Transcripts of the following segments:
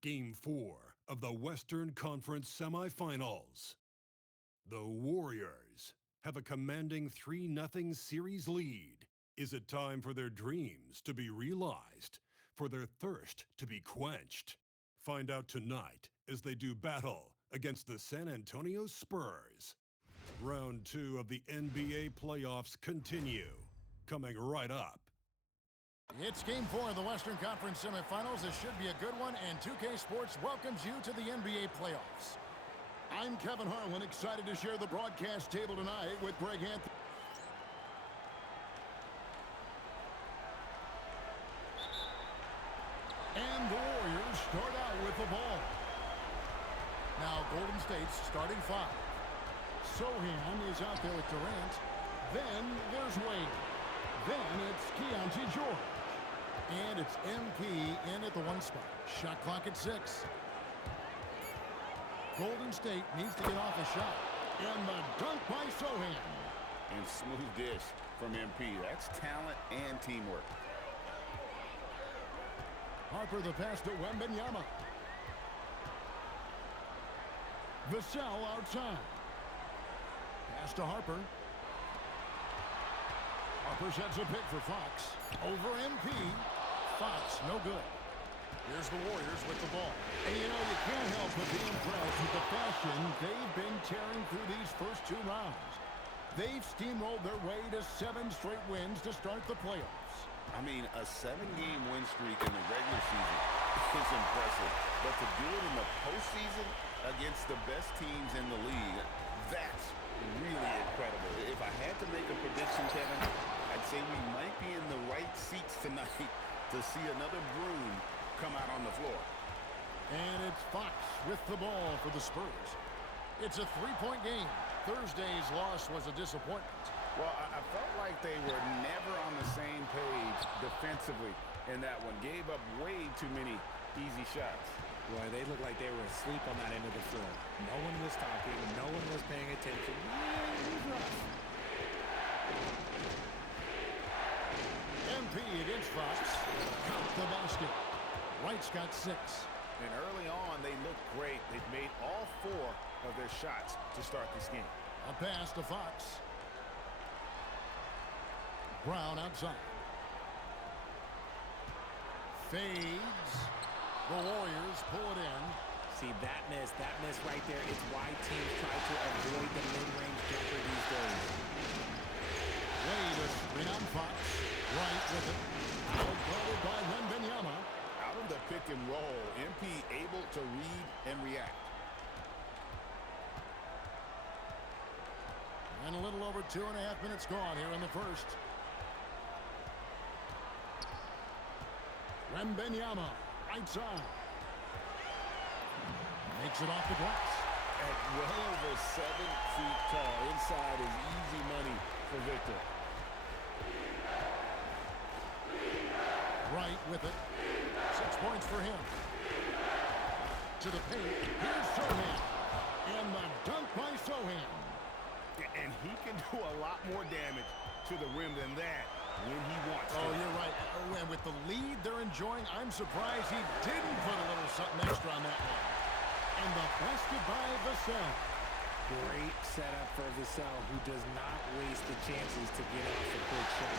Game 4 of the Western Conference semifinals. The Warriors have a commanding 3-0 series lead. Is it time for their dreams to be realized, for their thirst to be quenched? Find out tonight as they do battle against the San Antonio Spurs. Round 2 of the NBA playoffs continue. Coming right up. It's Game 4 of the Western Conference semifinals. This should be a good one, and 2K Sports welcomes you to the NBA playoffs. I'm Kevin Harlan, excited to share the broadcast table tonight with Greg Anthony. And the Warriors start out with the ball. Now Golden State's starting five. Sohan is out there with Durant. Then there's Wade. Then it's Keontae George. And it's MP in at the one spot. Shot clock at 6. Golden State needs to get off a shot. And the dunk by Sohan. And smooth dish from MP. That's talent and teamwork. Harper the pass to Wembanyama. Vassell outside. Pass to Harper. Harper sets a pick for Fox. Over MP. Fox, no good. Here's the Warriors with the ball. And you know, you can't help but be impressed with the fashion they've been tearing through these first two rounds. They've steamrolled their way to 7 straight wins to start the playoffs. I mean, a 7-game win streak in the regular season is impressive. But to do it in the postseason against the best teams in the league, that's really incredible. If I had to make a prediction, Kevin, I'd say we might be in the right seats tonight to see another broom come out on the floor. And it's Fox with the ball for the Spurs. It's a 3-point game. Thursday's loss was a disappointment. Well, I felt like they were never on the same page defensively in that one. Gave up way too many easy shots. Boy, they looked like they were asleep on that end of the floor. No one was talking. No one was paying attention. Yeah, it was rough. MP against Fox. Count the basket. Wright's got 6. And early on, they looked great. They've made all 4 of their shots to start this game. A pass to Fox. Brown outside. Fades. The Warriors pull it in. See, that miss right there is why teams try to avoid the mid-range jumper these days. Wade is screen on Fox. Right with it. Outguarded by Wembanyama. Out of the pick and roll, MP able to read and react. And a little over 2.5 minutes gone here in the first. Wembanyama, right side. Makes it off the glass. At well over 7 feet tall, inside is easy money for Victor. Right with it. 6 points for him. To the paint. Here's Sohan. And the dunk by Sohan. And he can do a lot more damage to the rim than that when he wants to. Oh, you're right. And with the lead they're enjoying, I'm surprised he didn't put a little something extra on that one. And the basket by Vassell. Great setup for Vassell, who does not waste the chances to get off the quick shot.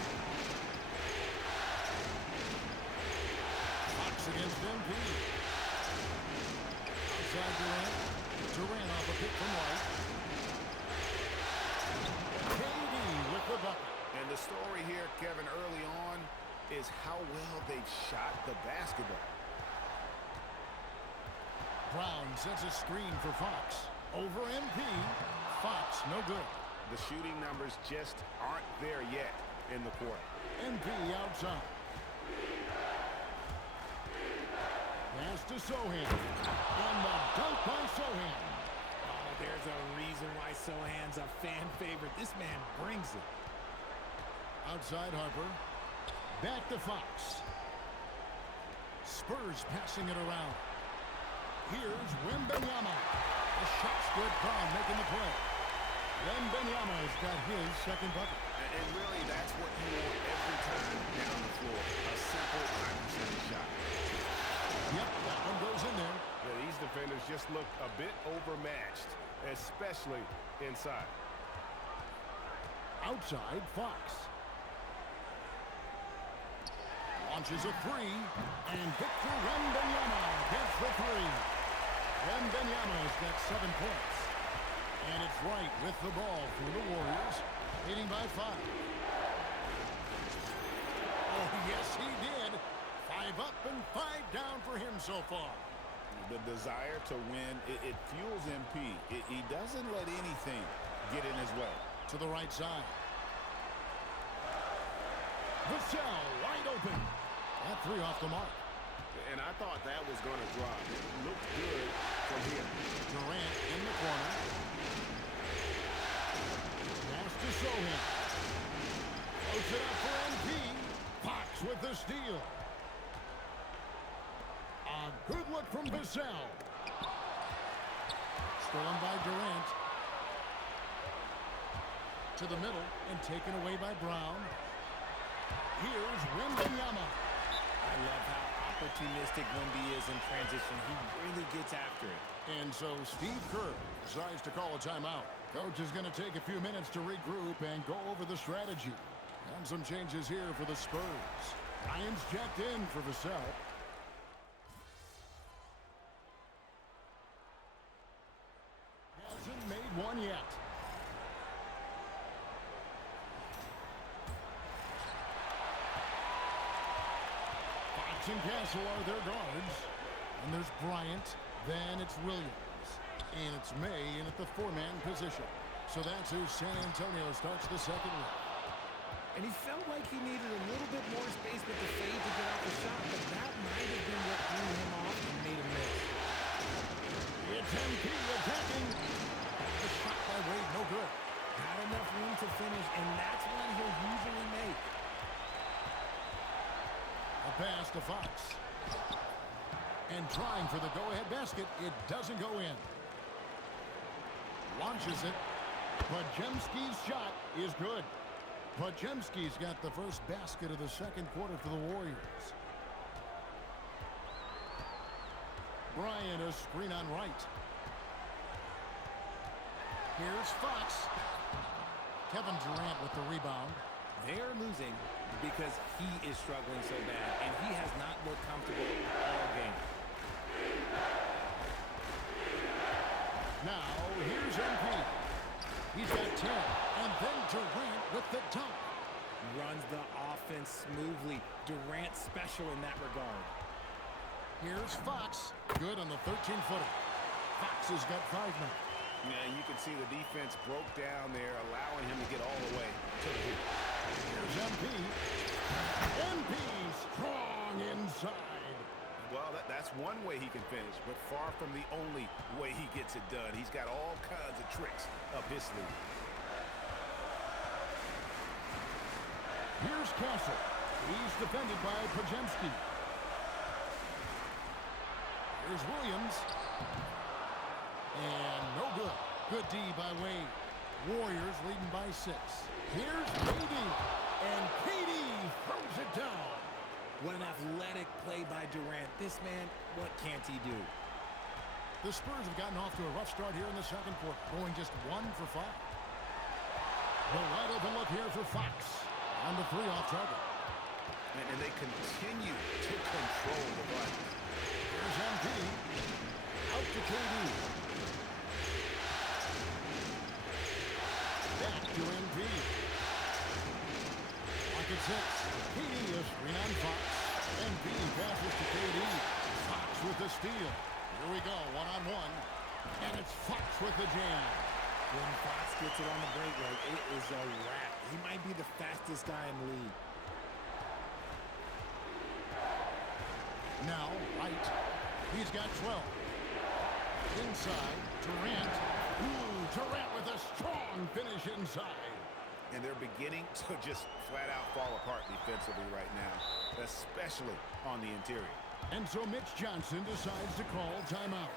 Fox against MP. Outside Durant. Durant off a pick from White. KD with the bucket. And the story here, Kevin, early on is how well they've shot the basketball. Brown sets a screen for Fox. Over MP. Fox, no good. The shooting numbers just aren't there yet in the quarter. MP outside. Pass to Sohan. And the dunk by Sohan. Oh, there's a reason why Sohan's a fan favorite. This man brings it. Outside Harper. Back to Fox. Spurs passing it around. Here's Wembanyama. The shot's good. Brown making the play. Wembanyama's got his second bucket. And really, that's what you want every time down the floor. A simple, high percentage shot. Yep, that one goes in there. a bit overmatched, especially inside. Outside, Fox. Launches a three, and Victor Wembanyama gets the three. Wembanyama's got 7 points. And it's right with the ball for the Warriors, leading by 5. Oh, yes, he did. 5 up and 5 down for him so far. The desire to win, it fuels MP. He doesn't let anything get in his way. To the right side. Vassell wide open. That 3 off the mark. And I thought that was going to drop. It looked good from here. Durant in the corner. Pass to Sohan. Floats it up for MP. Fox with the steal. A good look from Vassell. Stolen by Durant. To the middle and taken away by Brown. Here's Wembanyama. I love how opportunistic Wemby is in transition. He really gets after it. And so Steve Kerr decides to call a timeout. Coach is going to take a few minutes to regroup and go over the strategy. And some changes here for the Spurs. Ryan's checked in for Vassell. Hasn't made one yet. Fox and Castle are their guards. And there's Bryant. Then it's Williams. And it's May in at the 4-man position. So that's who San Antonio starts the second with. And he felt like he needed a little bit more space with the fade to get off the shot, but that might have been what threw him off and made him miss. It's MP attacking. The shot by Wade, no good. Not enough room to finish, and that's one he'll usually make. A pass to Fox. And trying for the go-ahead basket, it doesn't go in. Launches it. Podziemski's shot is good. Podziemski's got the first basket of the second quarter for the Warriors. Bryant, a screen on right. Here's Fox. Kevin Durant with the rebound. They're losing because he is struggling so bad, and he has not looked comfortable all game. Now, here's MP. He's got 10. And then Durant with the dunk. Runs the offense smoothly. Durant special in that regard. Here's Fox. Good on the 13-footer. Fox has got 5 now. Yeah, you can see the defense broke down there, allowing him to get all the way to the hoop. Here's MP. MP strong inside. Well, that's one way he can finish, but far from the only way he gets it done. He's got all kinds of tricks up his sleeve. Here's Castle. He's defended by Podziemski. Here's Williams. And no good. Good D by Wade. Warriors leading by 6. Here's KD. And KD throws it down. What an athletic play by Durant. This man, what can't he do? The Spurs have gotten off to a rough start here in the second quarter, going just 1 for 5. The wide open look here for Fox. On the 3 off target. And they continue to control the ball. Here's MP. Out to KD. Back to MP. Pocket 6. KD is screen on Fox. MP passes to KD. Fox with the steal. Here we go, 1-on-1. And it's Fox with the jam. When Fox gets it on the breakaway, it is a wrap. He might be the fastest guy in the league. Now, White. He's got 12. Inside, Durant. Ooh, Durant with a strong finish inside. And they're beginning to just flat out fall apart defensively right now, especially on the interior. And so Mitch Johnson decides to call timeout.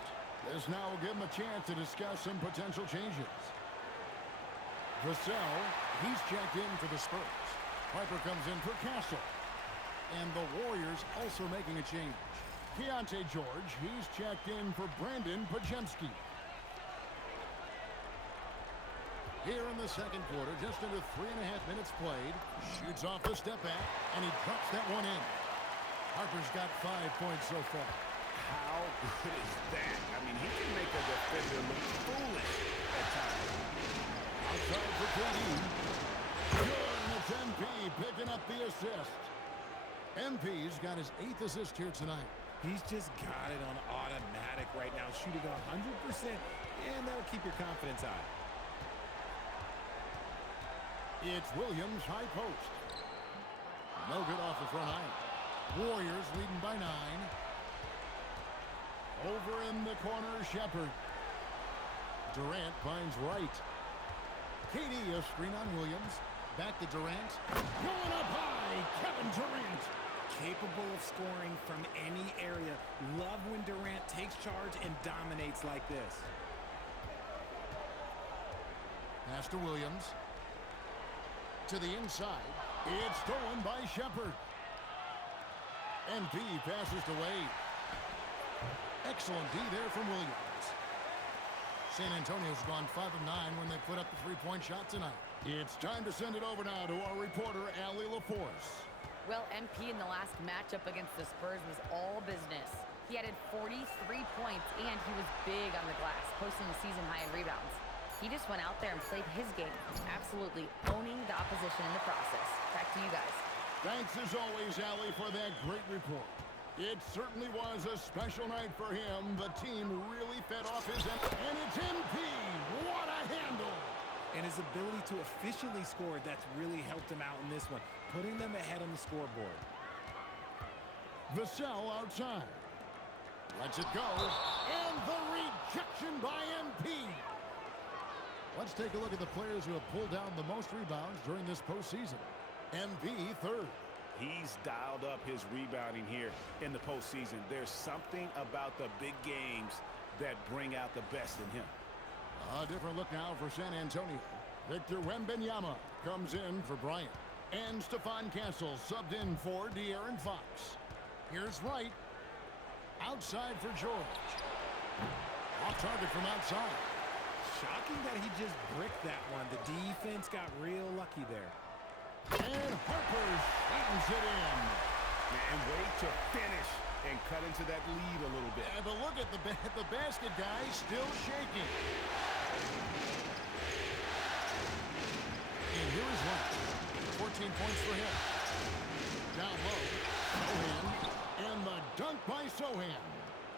This now will give him a chance to discuss some potential changes. Vassell, he's checked in for the Spurs. Piper comes in for Castle. And the Warriors also making a change. Keontae George, he's checked in for Brandon Pajemski. Here in the second quarter, just under 3.5 minutes played. Shoots off the step back, and he drops that one in. Harper's got 5 points so far. How good is that? I mean, he can make a defender look foolish at times. Outside for KD. Good, and it's MP picking up the assist. MP's got his 8th assist here tonight. He's just got it on automatic right now, shooting 100%, and that'll keep your confidence high. It's Williams, high post. No good off the front iron. Warriors leading by 9. Over in the corner, Shepard. Durant finds Wright. KD, a screen on Williams. Back to Durant. Going up high, Kevin Durant. Capable of scoring from any area. Love when Durant takes charge and dominates like this. Pass to Williams. To the inside. It's stolen by Shepard. MP passes to Wade. Excellent D there from Williams. San Antonio's gone 5 of 9 when they put up the three-point shot tonight. It's time to send it over now to our reporter, Allie LaForce. Well, MP in the last matchup against the Spurs was all business. He added 43 points, and he was big on the glass, posting a season high in rebounds. He just went out there and played his game, absolutely owning the opposition in the process. Back to you guys. Thanks as always, Allie, for that great report. It certainly was a special night for him. The team really fed off his end. And it's MP. What a handle. And his ability to efficiently score, that's really helped him out in this one, putting them ahead on the scoreboard. Vassell outside. Lets it go. And the rejection by MP. Let's take a look at the players who have pulled down the most rebounds during this postseason. MP third. He's dialed up his rebounding here in the postseason. There's something about the big games that bring out the best in him. A different look now for San Antonio. Victor Wembanyama comes in for Bryant. And Stephon Castle subbed in for De'Aaron Fox. Here's Wright. Outside for George. Off target from outside. Shocking that he just bricked that one. The defense got real lucky there. And Harper slams it in. And wait to finish and cut into that lead a little bit. And look at the basket guy still shaking. And here is Wright. 14 points for him. Down low. Sohan. And the dunk by Sohan.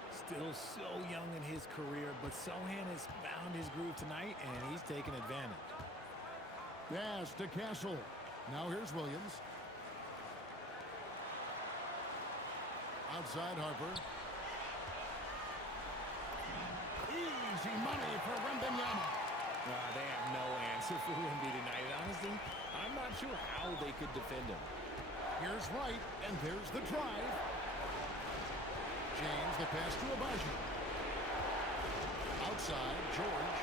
Still so young in his career, but Sohan has found his groove tonight, and he's taken advantage. Pass to Castle. Now here's Williams. Outside Harper. Easy money for Wembanyama. They have no answer for Wemby tonight. Honestly, I'm not sure how they could defend him. Here's Wright, and there's the drive. James, the pass to Abaji. Outside, George.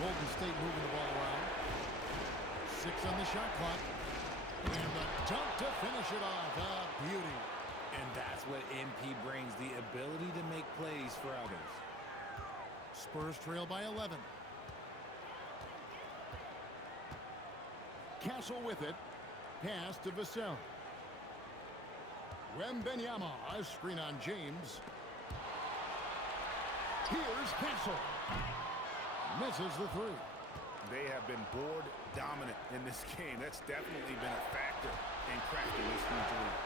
Golden State moving the ball around. 6 on the shot clock. And the dunk to finish it off. A beauty. And that's what MP brings, the ability to make plays for others. Spurs trail by 11. Castle with it. Pass to Vassell. Wembanyama, a screen on James. Here's Castle. Misses the three. They have been board dominant in this game. That's definitely been a factor in cracking this huge lead.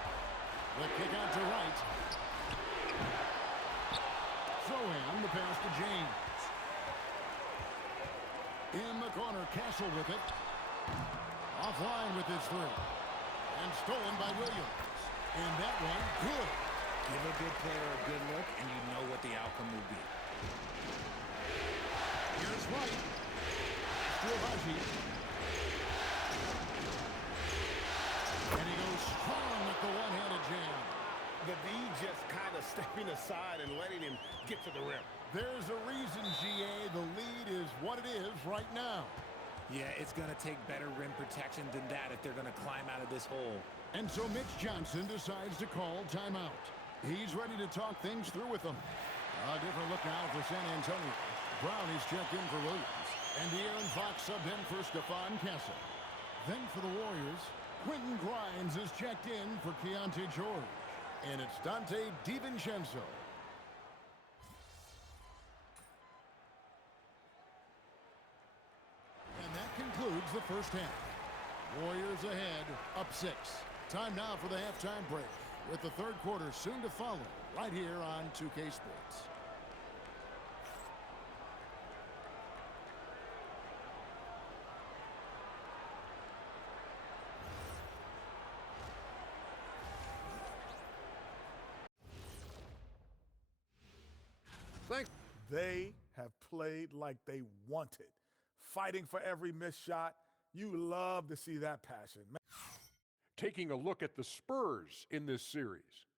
The kick out to Wright. Sohan, the pass to James. In the corner, Castle with it. Offline with his three. And stolen by Williams. And that one, good. Give a good player a good look, and you know what the outcome will be. Here's Wright. To Abaji. And he goes strong with the one-handed jam. The D just kind of stepping aside and letting him get to the rim. There's a reason, GA. The lead is what it is right now. Yeah, it's going to take better rim protection than that if they're going to climb out of this hole. And so Mitch Johnson decides to call timeout. He's ready to talk things through with them. A different look now for San Antonio. Brown is checked in for Williams. And De'Aaron Fox subbed in for Stephon Castle. Then for the Warriors, Quentin Grimes is checked in for Keontae George. And it's Dante DiVincenzo. And that concludes the first half. Warriors ahead, up 6. Time now for the halftime break, with the third quarter soon to follow, right here on 2K Sports. Thanks. They have played like they wanted, fighting for every missed shot. You love to see that passion. Taking a look at the Spurs in this series.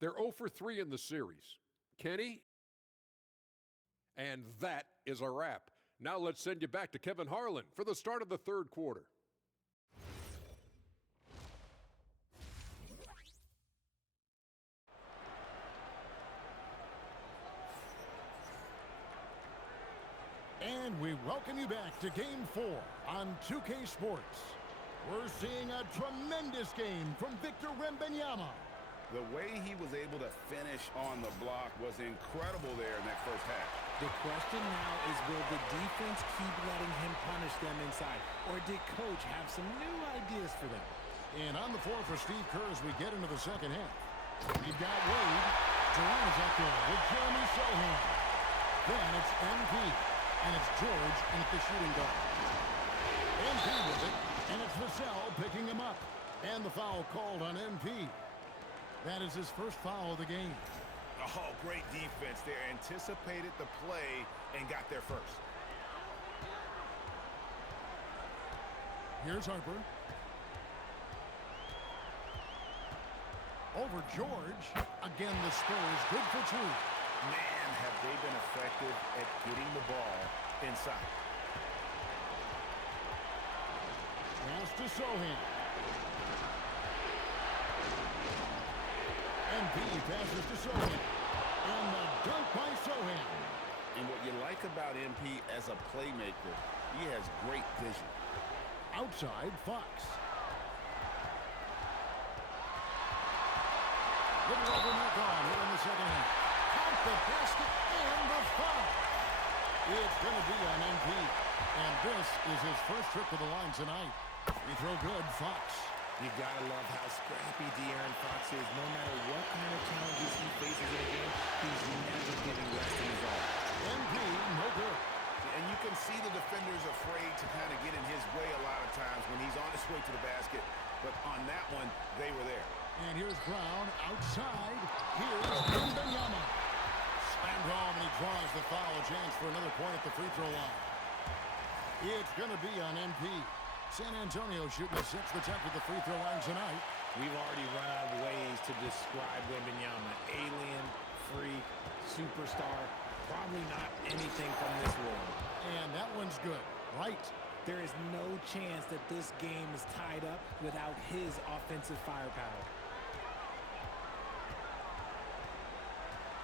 They're 0 for 3 in the series. Kenny? And that is a wrap. Now let's send you back to Kevin Harlan for the start of the third quarter. And we welcome you back to Game 4 on 2K Sports. We're seeing a tremendous game from Victor Wembanyama. The way he was able to finish on the block was incredible there in that first half. The question now is, will the defense keep letting him punish them inside? Or did Coach have some new ideas for them? And on the floor for Steve Kerr as we get into the second half. We've got Wade. Durant is out there with Jeremy Sohan. Then it's MP. And it's George in at the shooting guard. MP with it. And it's Vassell picking him up. And the foul called on MP. That is his first foul of the game. Oh, great defense there. Anticipated the play and got there first. Here's Harper. Over George. Again, the Spurs good for 2. Man, have they been effective at getting the ball inside. Pass to Sohan. MP passes to Sohan. And the dunk by Sohan. And what you like about MP as a playmaker, he has great vision. Outside, Fox. Little overnight on here in the second half. Count the basket and the foul. It's going to be on MP. And this is his first trip to the line tonight. He throw good, Fox. You gotta love how scrappy De'Aaron Fox is. No matter what kind of challenges he faces in a game, he's never giving less than his all. MP, no good. And you can see the defenders afraid to kind of get in his way a lot of times when he's on his way to the basket. But on that one, they were there. And here's Brown outside. Here's Wembanyama. Slammed home, and he draws the foul. A chance for another point at the free throw line. It's going to be on MP. San Antonio shooting a 6th attempt at the free throw line tonight. We've already run out of ways to describe Wembanyama. Alien, freak, superstar. Probably not anything from this world. And that one's good. Right. There is no chance that this game is tied up without his offensive firepower.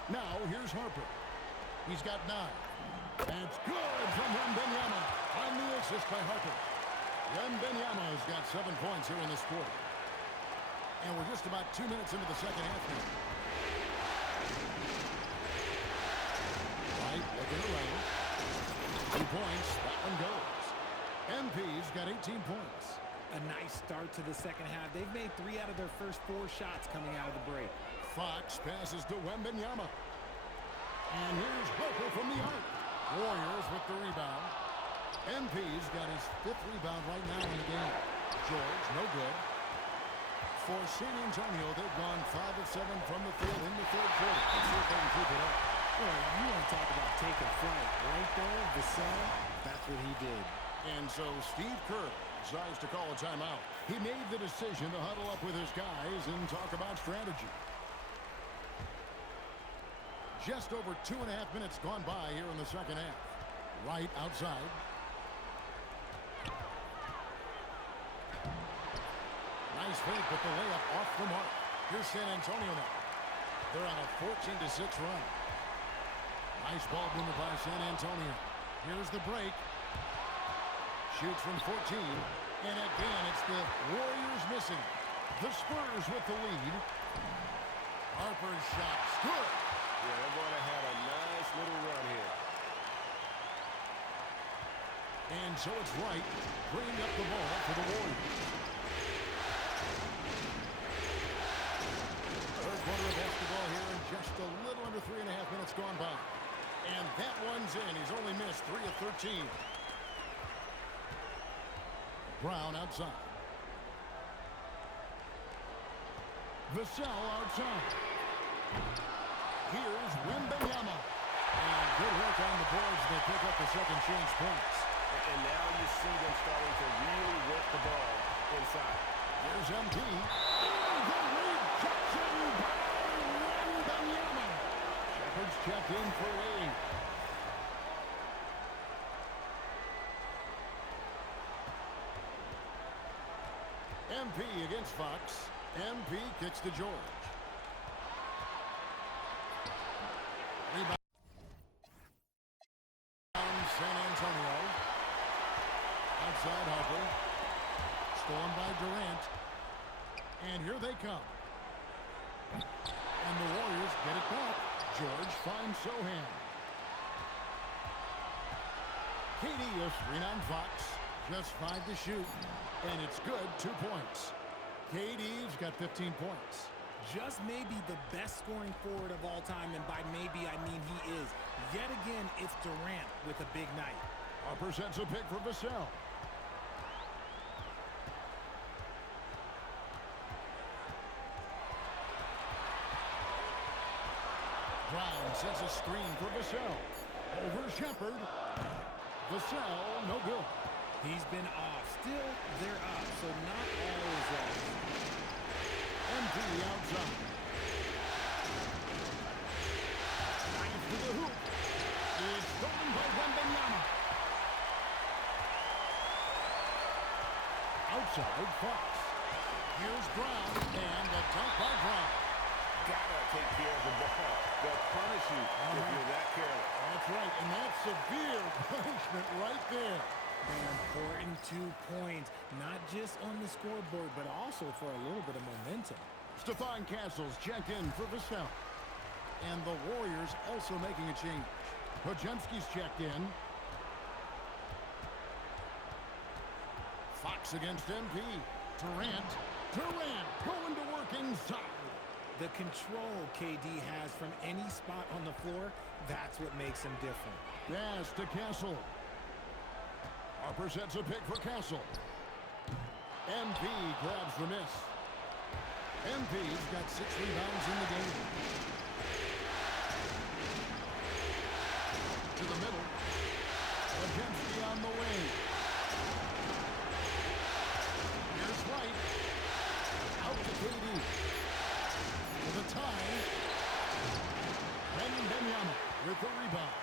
Now, here's Harper. He's got 9. That's good from Wembanyama on the assist by Harper. Wembanyama has got 7 points here in this quarter. And we're just about 2 minutes into the second half now. Right, looking around. 2 points, that one goes. MP's got 18 points. A nice start to the second half. They've made 3 out of their first 4 shots coming out of the break. Fox passes to Wembanyama. And here's Harper from the arc. Warriors with the rebound. MP's got his 5th rebound right now in the game. George, no good. For San Antonio, they've gone 5 of 7 from the field in the third quarter. Let's see if they can keep it up. Well, you want to talk about taking flight. Right there, Vassell, that's what he did. And so Steve Kerr decides to call a timeout. He made the decision to huddle up with his guys and talk about strategy. Just over 2.5 minutes gone by here in the second half. Right outside. Nice fake, but the layup off the mark. Here's San Antonio now. They're on a 14-6 run. Nice ball movement by San Antonio. Here's the break. Shoots from 14. And again, it's the Warriors missing. The Spurs with the lead. Harper's shot's good. Yeah, they're going to have a nice little run here. And so it's Wright bringing up the ball for the Warriors. Third quarter of basketball here, and just a little under 3.5 minutes gone by. And that one's in. He's only missed 3 of 13. Brown outside. Vassell outside. Here's Wembanyama. And good work on the boards. They pick up the second chance points. And now you see them starting to really work the ball inside. Here's MP. The rejection by Wembanyama. Shepard's checked in for Wade. MP against Fox. MP kicks to George. Rebound. San Antonio. Outside Harper. Stormed by Durant. And here they come. And the Warriors get it back. George finds Sohan. KD a screen on Fox. Just 5 to shoot. And it's good, 2 points. KD's got 15 points. Just maybe the best scoring forward of all time, and by maybe I mean he is. Yet again, it's Durant with a big night. Harper sends a pick for Vassell. Brown sends a screen for Vassell. Over Shepard. Vassell, no good. He's been off. Still, they're up, so not all is lost. MP outside. Drive to the hoop. It's stolen by Wembanyama. Outside, Fox. Here's Brown, and a dunk by Brown. Gotta take care of the ball. They'll punish you if you're that careless. That's right, and that's severe punishment right there. An important 2 points, not just on the scoreboard, but also for a little bit of momentum. Stephon Castles checked in for Vassell. And the Warriors also making a change. Podziemski's checked in. Fox against MP. Durant going to work inside. The control KD has from any spot on the floor, that's what makes him different. Pass to Castle. Harper sets a pick for Castle. MP grabs the miss. MP's got 6 rebounds in the game. To the middle. Podziemski on the wing. Here's Wright. Out to KD. To the time. Wembanyama with the rebound.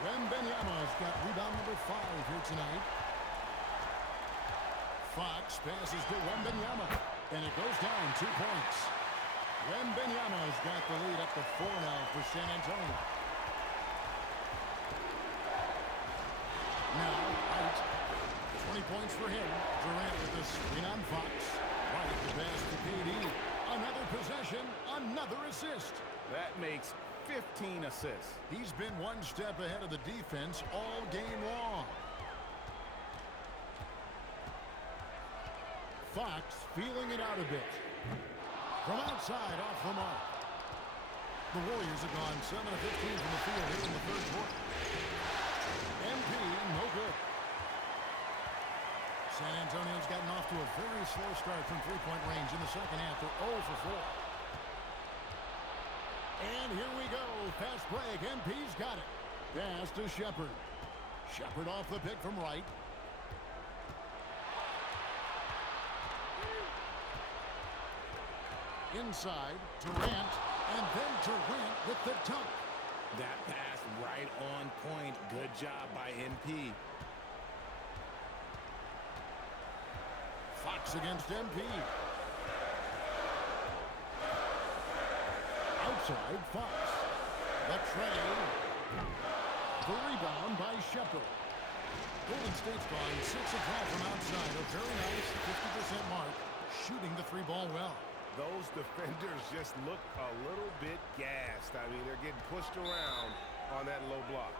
Wembanyama's got rebound number 5 here tonight. Fox passes to Wembanyama. And it goes down 2 points. Wembanyama's got the lead up to 4 now for San Antonio. Now, Wright. 20 points for him. Durant with the screen on Fox. Wright the pass to KD. Another possession, another assist. That makes 15 assists. He's been 1 step ahead of the defense all game long. Fox feeling it out a bit. From outside, off the mark. The Warriors have gone 7 of 15 from the field here in the third quarter. MP, no good. San Antonio's gotten off to a very slow start from three-point range in the second half. They're 0 for 4. And here we go. Fast break. MP's got it. Pass to Shepard. Shepard off the pick from Wright. Inside, Durant, and then Durant with the dunk. That pass right on point. Good job by MP. Fox against MP. outside Fox. The tray. The rebound by Shepard. Golden State's gone 6 of 12 from outside. A very nice 50% mark. Shooting the three ball well. Those defenders just look a little bit gassed. I mean, they're getting pushed around on that low block.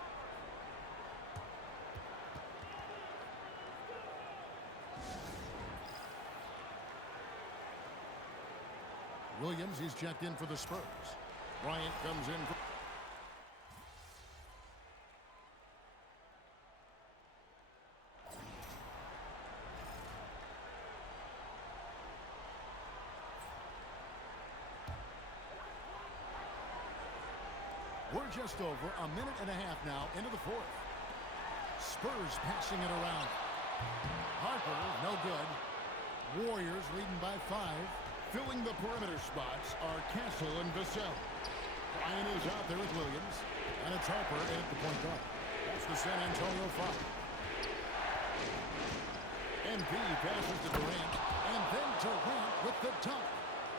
Williams, he's checked in for the Spurs. Bryant comes in for... We're just over a minute and a half now into the fourth. Spurs passing it around. Harper, no good. Warriors leading by 5. Filling the perimeter spots are Castle and Vassell. Bryant is out there with Williams. And it's Harper in at the point guard. That's the San Antonio foul. MP passes to Durant. And then Durant with the dunk.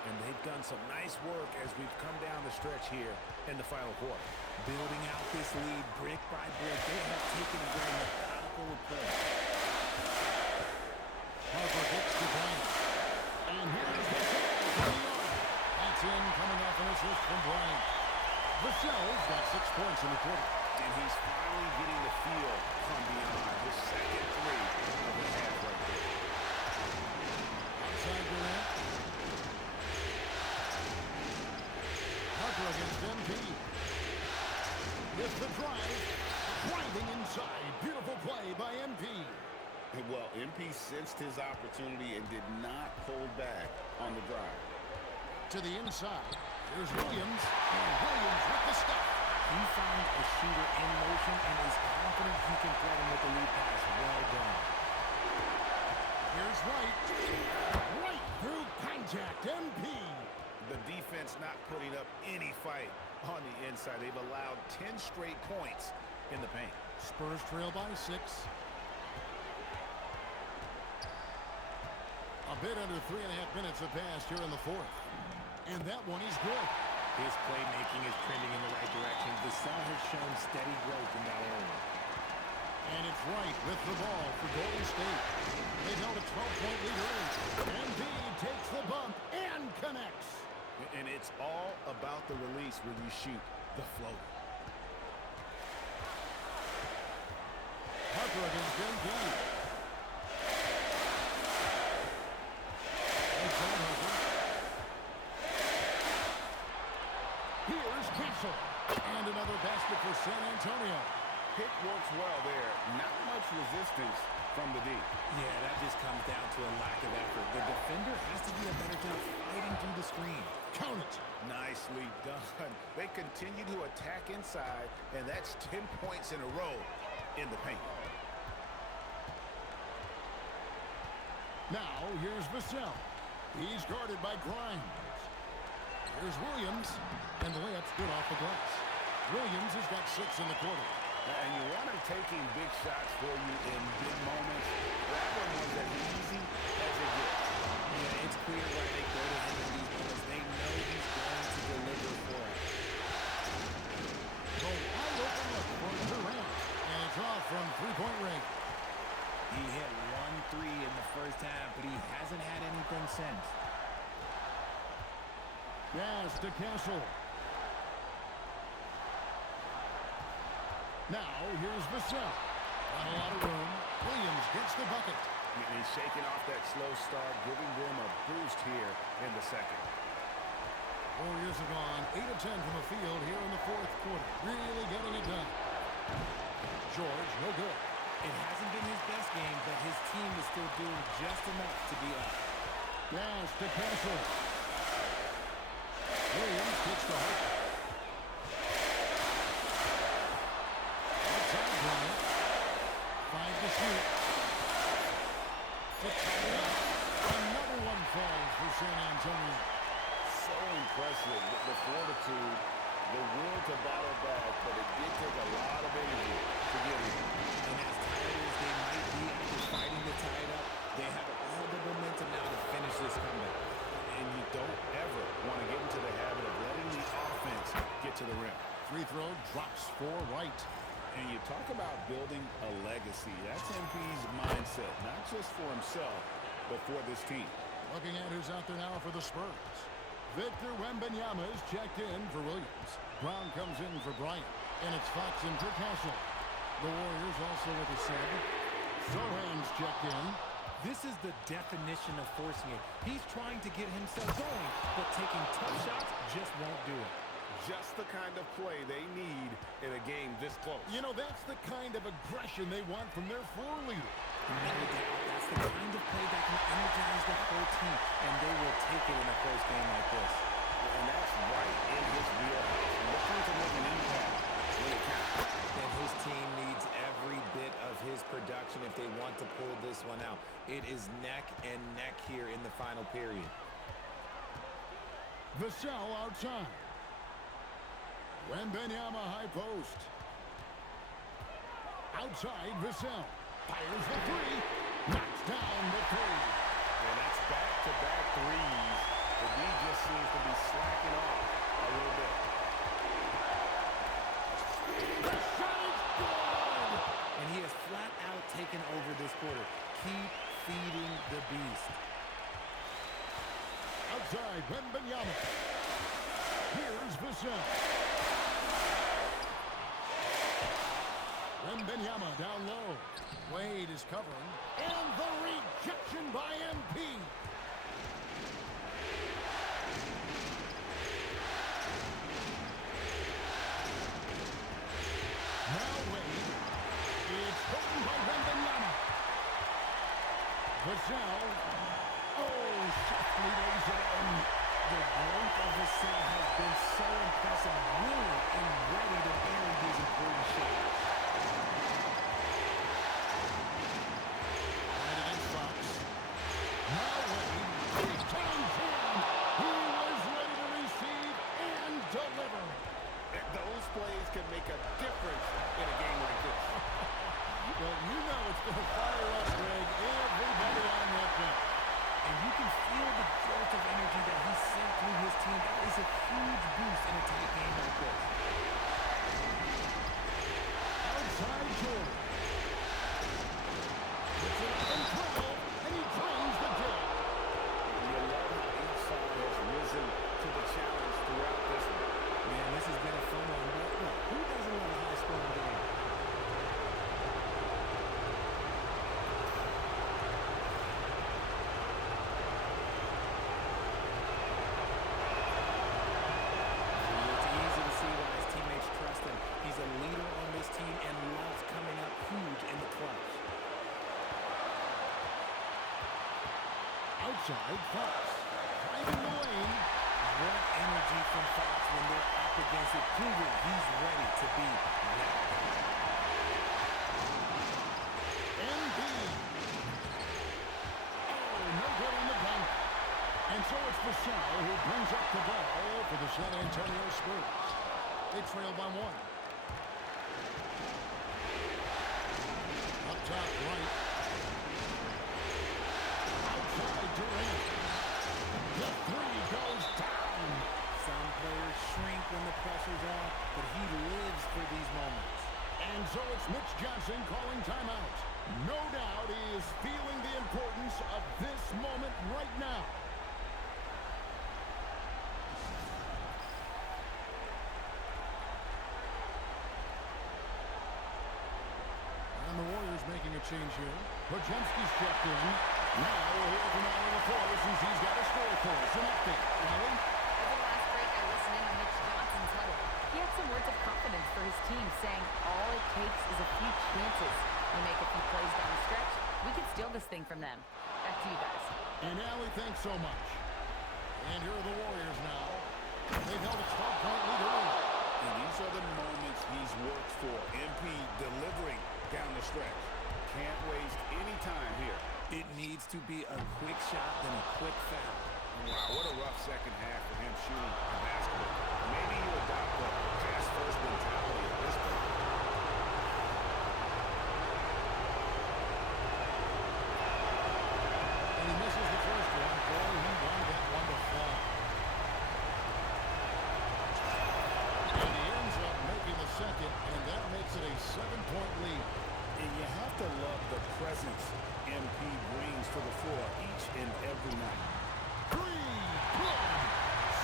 And they've done some nice work as we've come down the stretch here in the final quarter. Building out this lead brick by brick. They have taken a very methodical approach. Harper gets to Bryant. And here's Vassell from the arc. That's in, coming off an assist from Bryant. Vassell's got 6 points in the quarter. And he's finally getting the feel from beyond. His second three of the half right there. Outside Durant. Harper against MP. With the drive. Driving inside. Beautiful play by MP. Well, MP sensed his opportunity and did not hold back on the drive. To the inside. Here's Williams. And Williams with the stop. He found a shooter in motion and is confident he can thread him with the lead pass. Well done. Here's Wright. Right through contact. MP. The defense not putting up any fight on the inside. They've allowed 10 straight points in the paint. Spurs trail by 6. A bit under 3.5 minutes have passed here in the fourth. And that one is good. His playmaking is trending in the right direction. Vassell has shown steady growth in that area. And it's Wright with the ball for Golden State. They held a 12-point lead early. MD takes the bump and connects. And it's all about the release when you shoot the floater. Harper against MP. Here's Castle. And another basket for San Antonio. Pick works well there. Not much resistance from the D. Yeah, that just comes down to a lack of effort. The defender has to do a better job fighting through the screen. Count it. Nicely done. They continue to attack inside, and that's 10 points in a row in the paint. Now, here's Vassell. He's guarded by Grimes. Here's Williams, and the layup's good off the glass. Williams has got 6 in the quarter. And you want him taking big shots for you in big moments. That one was as easy as it gets. Yeah, it's clear why they go to him in these moments. They know he's going to deliver for us. So wide open look for Durant. And it's off from three-point range. He hit 1 3 in the first half, but he hasn't had anything since. Pass to Castle. Now, here's Vassell. Not a lot of room. Williams gets the bucket. And he's shaking off that slow start, giving them a boost here in the second. Warriors have gone 8 of 10 from the field here in the fourth quarter. Really getting it done. George, no good. It hasn't been his best game, but his team is still doing just enough to be up. Pass to Castle. Williams kicks to Harper. Outside Bryant. 5 to shoot. To tie it up. Another one falls for San Antonio. So impressive. The fortitude, the will to battle back, but it did take a lot of energy to get it. And as tired as they might be after fighting to tie it up, they have all the momentum now to finish this comeback. And you don't ever want to get into the habit of letting the offense to the rim. Free throw drops for White. And you talk about building a legacy. That's MP's mindset, not just for himself, but for this team. Looking at who's out there now for the Spurs. Victor Wembanyama is checked in for Williams. Brown comes in for Bryant. And it's Fox in for Castle. The Warriors also with a sub. Sohan's checked in. This is the definition of forcing it. He's trying to get himself going, but taking tough shots just won't do it. Just the kind of play they need in a game this close. You know, that's the kind of aggression they want from their floor leader. No doubt, that's the kind of play that can energize the whole team, and they will take it in a close game like this. And that's right in his wheelhouse. Looking to make an impact when it counts. And his team needs every bit of his production if they want to pull this one out. It is neck and neck here in the final period. Vassell outside. Wembanyama high post. Outside, Vassell. Fires the three. Knocks down the three. And that's back-to-back threes. The D just seems to be slacking off a little bit. The shot is good! And he has flat out taken over this quarter. Keep feeding the beast. Outside, Wembanyama. Here's Vassell. Wembanyama down low. Wade is covering. And the rejection by MP. Now Wade. It's taken by Wembanyama. Vassell. Oh, softly lays it in. The growth of Vassell has been so impressive, willing and ready to bury these important shots. Right against Fox. Now Wade. He turns in. He was ready to receive and deliver. And those plays can make a difference in a game like this. Well, you know it's going to fire up, Greg, everybody on that bench. And you can feel the jolt of energy that he sent through his team. That is a huge boost in a tight game like this. Outside Jordan. Puts it up in 12, and he drains the kick. You love how each side has risen to the challenge throughout this one. Man, this has been a fun one. But look, who doesn't love a high-scoring game? It's easy to see why his teammates trust him. He's a leader on this team and loves coming up huge in the clutch. Outside Fox. Driving the lane. What energy from Fox when they're up against it, proving he's ready to be that guy. Embiid. Oh, no good on the dunk. And so it's Vassell who brings up the ball for the San Antonio Spurs. They trail by one. Up top right. Outside Durant. The three goes down. Some players shrink when the pressure's on, but he lives for these moments. And so it's Mitch Johnson calling timeout. No doubt he is feeling the importance of this moment right now. And the Warriors making a change here. Podziemski's checked in. Now we'll hear from Allie LaFleur since he's got a score for us. An update. Allie? Over the last break, I listened in on Mitch Johnson's huddle. He had some words of confidence for his team, saying all it takes is a few chances. We make a few plays down the stretch, we can steal this thing from them. Back to you guys. And Allie, thanks so much. And here are the Warriors now. They've held a 12-point lead early. And these are the moments he's worked for. MP delivering down the stretch. Can't waste any time here. It needs to be a quick shot, then a quick foul. Wow, what a rough second half for him shooting the basketball. Maybe you adopt the pass-first mentality at this point. And he misses the first one. Boy, he wanted that one to fall. And he 7-point lead. And you have to love the presence MP brings to the floor each and every night.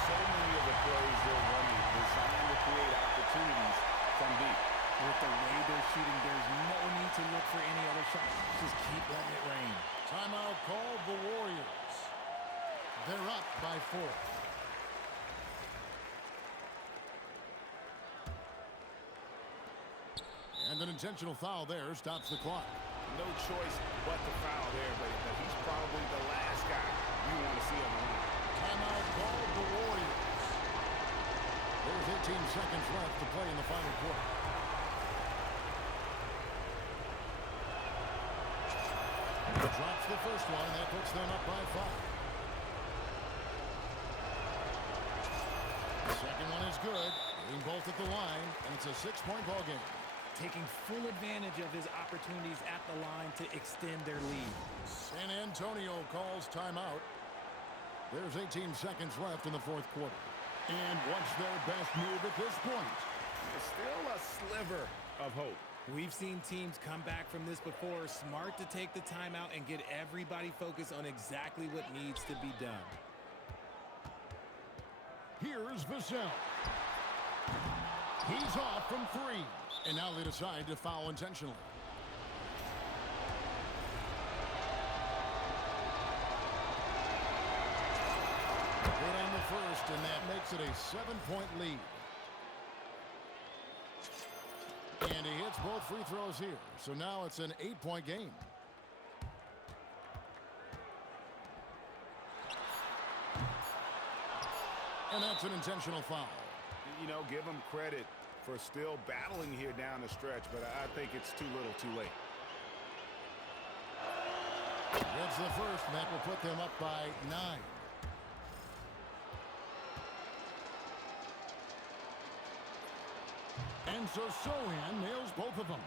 So many of the plays they're running designed to create opportunities from deep. With the way they're shooting, there's no need to look for any other shot. Just keep letting it rain. Timeout called the Warriors. They're up by 4. And an intentional foul there stops the clock. No choice but to foul there, but he's probably the last guy you want to see on the line. Timeout called the Warriors. There's 18 seconds left to play in the final quarter. Drops the first one, and that puts them up by 5. The second one is good. Hitting both at the line, and it's a 6-point ball game. Taking full advantage of his opportunities at the line to extend their lead. San Antonio calls timeout. There's 18 seconds left in the fourth quarter. And what's their best move at this point? There's still a sliver of hope. We've seen teams come back from this before. Smart to take the timeout and get everybody focused on exactly what needs to be done. Here's Vassell. He's off from 3. And now they decide to foul intentionally. Hitting the first, and that makes it a 7-point lead. And he hits both free throws here. So now it's an 8-point game. And that's an intentional foul. You know, give him credit for still battling here down the stretch, but I think it's too little too late. Gets the first, and that will put them up by 9. And so Sohan nails both of them.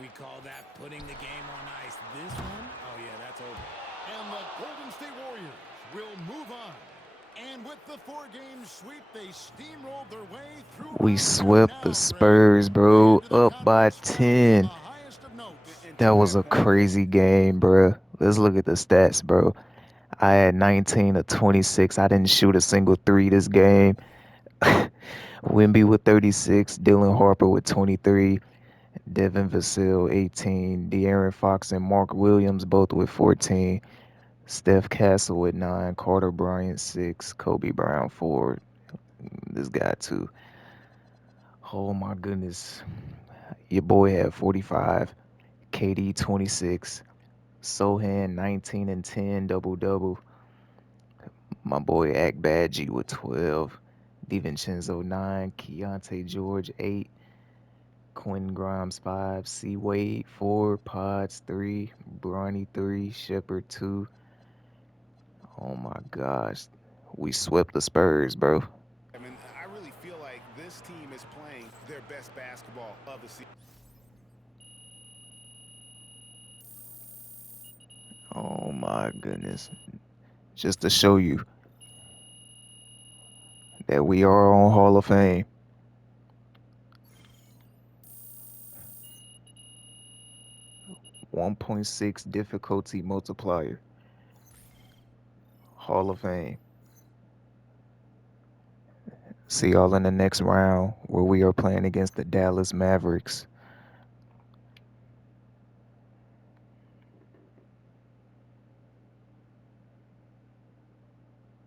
We call that putting the game on ice. This one, oh yeah, that's over. And the Golden State Warriors will move on. And with the 4-game sweep, they steamrolled their way through. We swept the Spurs, bro, up by 10. That was a crazy game, bro. Let's look at the stats, bro. I had 19 of 26. I didn't shoot a single 3 this game. Wemby with 36, Dylan Harper with 23, Devin Vassell 18, De'Aaron Fox and Mark Williams both with 14, Steph Castle with 9, Carter Bryant 6, Kobe Brown 4, this guy 2. Oh my goodness. Your boy had 45, KD 26, Sohan 19 and 10, double-double. My boy Akbadji with 12. DiVincenzo 9, Keontae George 8, Quentin Grimes 5, C. Wade 4, Pods 3, Bronny 3, Shepard 2. Oh my gosh, we swept the Spurs, bro. I mean, I really feel like this team is playing their best basketball of the season. Oh my goodness. Just to show you that we are on Hall of Fame. .6 difficulty multiplier. Hall of Fame. See y'all in the next round where we are playing against the Dallas Mavericks.